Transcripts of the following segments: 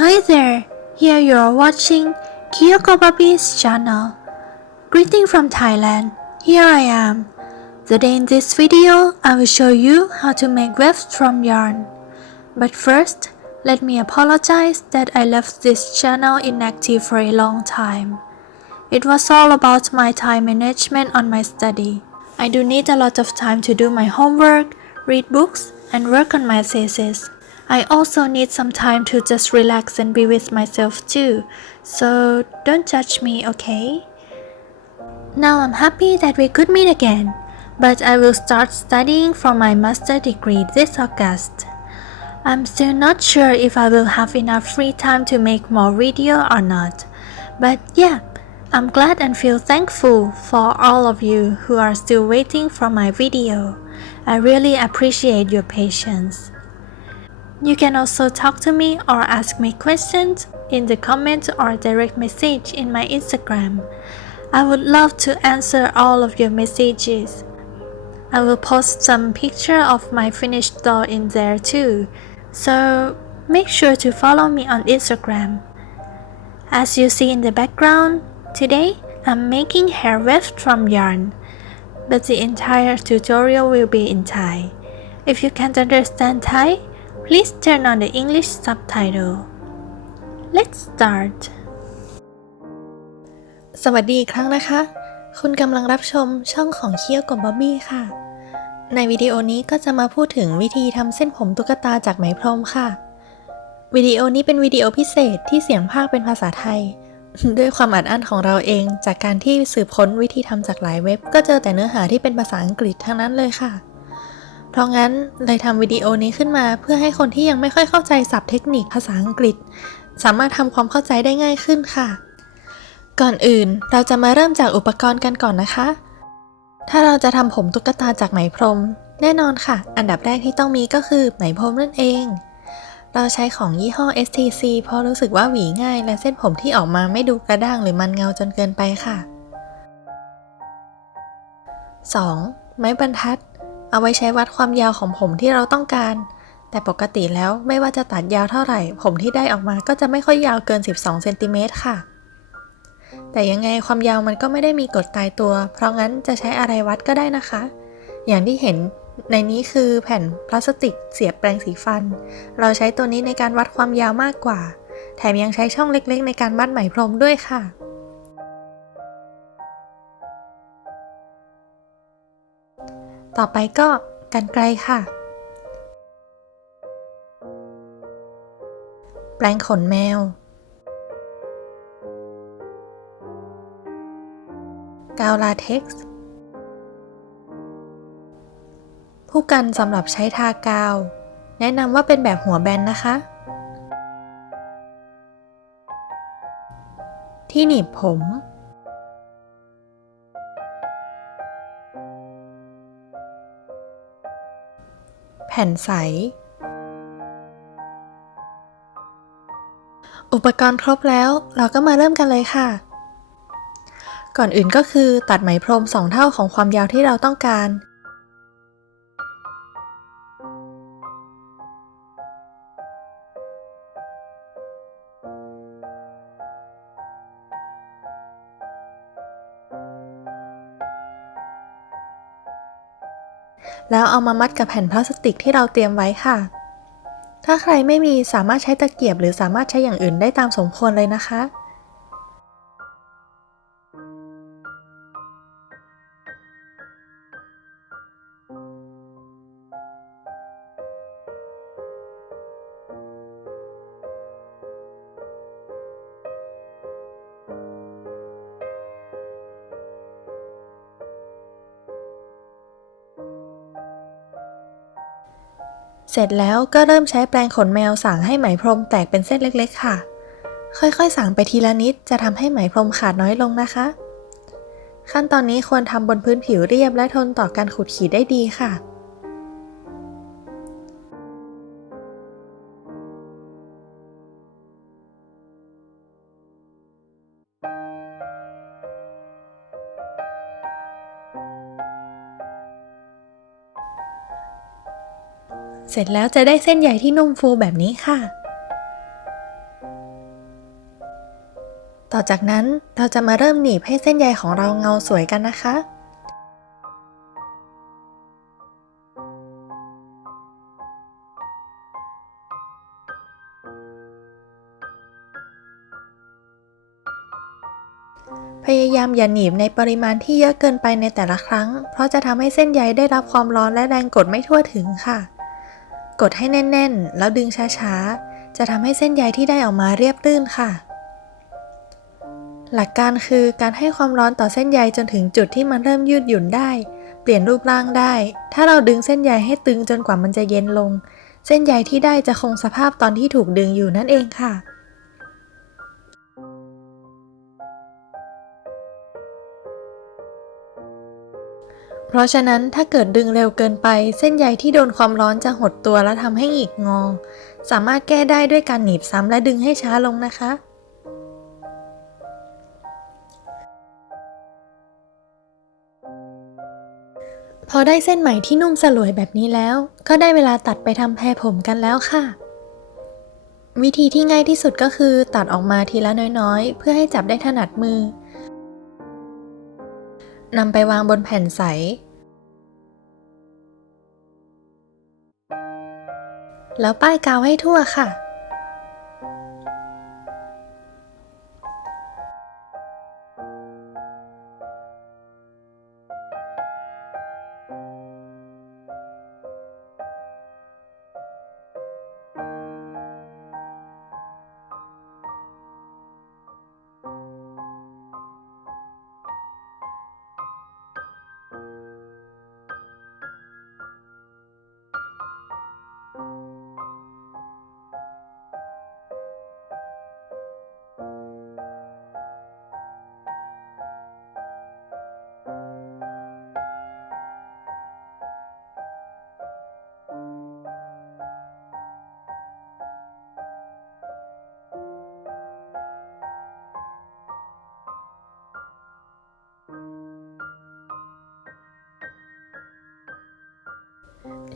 Hi there, here you are watching Kyoko Bobby's channel. Greeting from Thailand, here I am. Today in this video, I will show you how to make wefts from yarn. But first, let me apologize that I left this channel inactive for a long time. It was all about my time management on my study. I do need a lot of time to do my homework, read books, and work on my thesis. I also need some time to just relax and be with myself too, so don't judge me, okay? Now I'm happy that we could meet again, but I will start studying for my master degree this August. I'm still not sure if I will have enough free time to make more video or not, but yeah, I'm glad and feel thankful for all of you who are still waiting for my video. I really appreciate your patience. You can also talk to me or ask me questions in the comments or direct message in my Instagram. I would love to answer all of your messages. I will post some picture of my finished doll in there too, so make sure to follow me on Instagram. As you see in the background, today I'm making hair weft from yarn, but the entire tutorial will be in Thai. If you can't understand Thai, please turn on the English subtitle. Let's start. สวัสดีอีกครั้งนะคะ คุณกำลังรับชมช่องของเคียวกับบ๊อบบี้ค่ะ ในวิดีโอนี้ก็จะมาพูดถึงวิธีทำเส้นผมตุ๊กตาจากไหมพรมค่ะ วิดีโอนี้เป็นวิดีโอพิเศษที่เสียงพากย์เป็นภาษาไทย ด้วยความอัดอั้นของเราเองจากการที่สืบค้นวิธีทำจากหลายเว็บก็เจอแต่เนื้อหาที่เป็นภาษาอังกฤษทั้งนั้นเลยค่ะเพราะงั้นเลยทำวิดีโอนี้ขึ้นมาเพื่อให้คนที่ยังไม่ค่อยเข้าใจศัพท์เทคนิคภาษาอังกฤษสามารถทำความเข้าใจได้ง่ายขึ้นค่ะก่อนอื่นเราจะมาเริ่มจากอุปกรณ์กันก่อนนะคะถ้าเราจะทำผมตุ๊กตาจากไหมพรมแน่นอนค่ะอันดับแรกที่ต้องมีก็คือไหมพรมนั่นเองเราใช้ของยี่ห้อ STC เพราะรู้สึกว่าหวีง่ายและเส้นผมที่ออกมาไม่ดูกระด้างหรือมันเงาจนเกินไปค่ะ 2. ไม้บรรทัดเอาไว้ใช้วัดความยาวของผมที่เราต้องการแต่ปกติแล้วไม่ว่าจะตัดยาวเท่าไหร่ผมที่ได้ออกมาก็จะไม่ค่อยยาวเกิน12 เซนติเมตรค่ะแต่ยังไงความยาวมันก็ไม่ได้มีกฎตายตัวเพราะงั้นจะใช้อะไรวัดก็ได้นะคะอย่างที่เห็นในนี้คือแผ่นพลาสติกเสียบแปรงสีฟันเราใช้ตัวนี้ในการวัดความยาวมากกว่าแถมยังใช้ช่องเล็กๆในการมัดไหมพรมด้วยค่ะต่อไปก็กรรไกรค่ะแปรงขนแมวกาวลาเท็กซ์ผู้กันสำหรับใช้ทากาวแนะนำว่าเป็นแบบหัวแบนนะคะที่หนีบผมแผ่นใสอุปกรณ์ครบแล้วเราก็มาเริ่มกันเลยค่ะก่อนอื่นก็คือตัดไหมพรม2 เท่าของความยาวที่เราต้องการแล้วเอามามัดกับแผ่นพลาสติกที่เราเตรียมไว้ค่ะถ้าใครไม่มีสามารถใช้ตะเกียบหรือสามารถใช้อย่างอื่นได้ตามสมควรเลยนะคะเสร็จแล้วก็เริ่มใช้แปรงขนแมวสางให้ไหมพรมแตกเป็นเส้นเล็กๆค่ะค่อยๆสางไปทีละนิดจะทำให้ไหมพรมขาดน้อยลงนะคะขั้นตอนนี้ควรทำบนพื้นผิวเรียบและทนต่อการขูดขีดได้ดีค่ะเสร็จแล้วจะได้เส้นใยที่นุ่มฟูแบบนี้ค่ะ ต่อจากนั้นเราจะมาเริ่มหนีบให้เส้นใยของเราเงาสวยกันนะคะพยายามอย่าหนีบในปริมาณที่เยอะเกินไปในแต่ละครั้งเพราะจะทำให้เส้นใยได้รับความร้อนและแรงกดไม่ทั่วถึงค่ะกดให้แน่นๆแล้วดึงช้าๆจะทำให้เส้นใยที่ได้ออกมาเรียบรื่นค่ะหลักการคือการให้ความร้อนต่อเส้นใยจนถึงจุดที่มันเริ่มยืดหยุ่นได้เปลี่ยนรูปร่างได้ถ้าเราดึงเส้นใยให้ตึงจนกว่ามันจะเย็นลงเส้นใยที่ได้จะคงสภาพตอนที่ถูกดึงอยู่นั่นเองค่ะเพราะฉะนั้นถ้าเกิดดึงเร็วเกินไปเส้นใยที่โดนความร้อนจะหดตัวและทำให้หงิกงอสามารถแก้ได้ด้วยการหนีบซ้ำและดึงให้ช้าลงนะคะพอได้เส้นไหมที่นุ่มสลวยแบบนี้แล้วก็ได้เวลาตัดไปทำแพรผมกันแล้วค่ะวิธีที่ง่ายที่สุดก็คือตัดออกมาทีละน้อยๆเพื่อให้จับได้ถนัดมือนำไปวางบนแผ่นใสแล้วป้ายกาวให้ทั่วค่ะ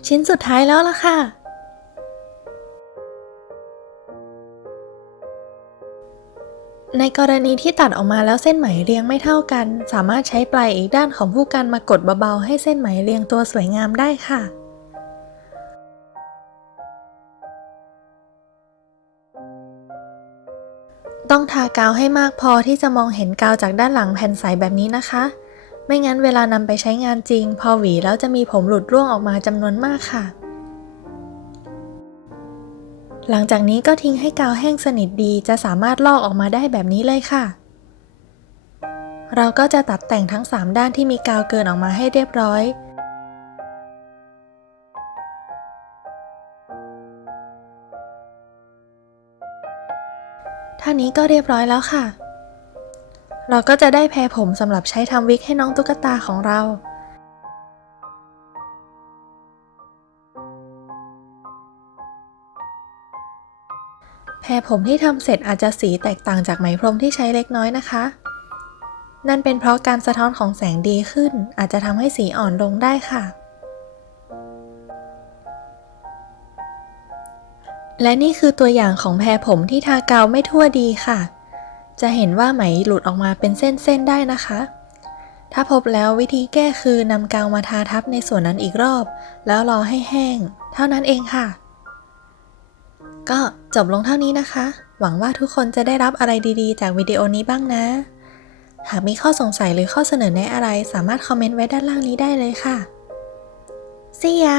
ชิ้นสุดท้ายแล้วล่ะค่ะในกรณีที่ตัดออกมาแล้วเส้นไหมเรียงไม่เท่ากันสามารถใช้ปลายอีกด้านของผู้กันมากดเบาๆให้เส้นไหมเรียงตัวสวยงามได้ค่ะต้องทากาวให้มากพอที่จะมองเห็นกาวจากด้านหลังแผ่นใสแบบนี้นะคะไม่งั้นเวลานำไปใช้งานจริงพอหวีแล้วจะมีผมหลุดร่วงออกมาจำนวนมากค่ะหลังจากนี้ก็ทิ้งให้กาวแห้งสนิทดีจะสามารถลอกออกมาได้แบบนี้เลยค่ะเราก็จะตัดแต่งทั้ง3ด้านที่มีกาวเกินออกมาให้เรียบร้อยท่านี้ก็เรียบร้อยแล้วค่ะเราก็จะได้แพรผมสำหรับใช้ทำวิกให้น้องตุ๊กตาของเราแพรผมที่ทำเสร็จอาจจะสีแตกต่างจากไหมพรมที่ใช้เล็กน้อยนะคะนั่นเป็นเพราะการสะท้อนของแสงดีขึ้นอาจจะทำให้สีอ่อนลงได้ค่ะและนี่คือตัวอย่างของแพรผมที่ทากาวไม่ทั่วดีค่ะจะเห็นว่าไหมหลุดออกมาเป็นเส้นๆได้นะคะถ้าพบแล้ววิธีแก้คือนำกาวมาทาทับในส่วนนั้นอีกรอบแล้วรอให้แห้งเท่านั้นเองค่ะก็จบลงเท่านี้นะคะหวังว่าทุกคนจะได้รับอะไรดีๆจากวิดีโอนี้บ้างนะหากมีข้อสงสัยหรือข้อเสนอแนะอะไรสามารถคอมเมนต์ไว้ด้านล่างนี้ได้เลยค่ะ See ya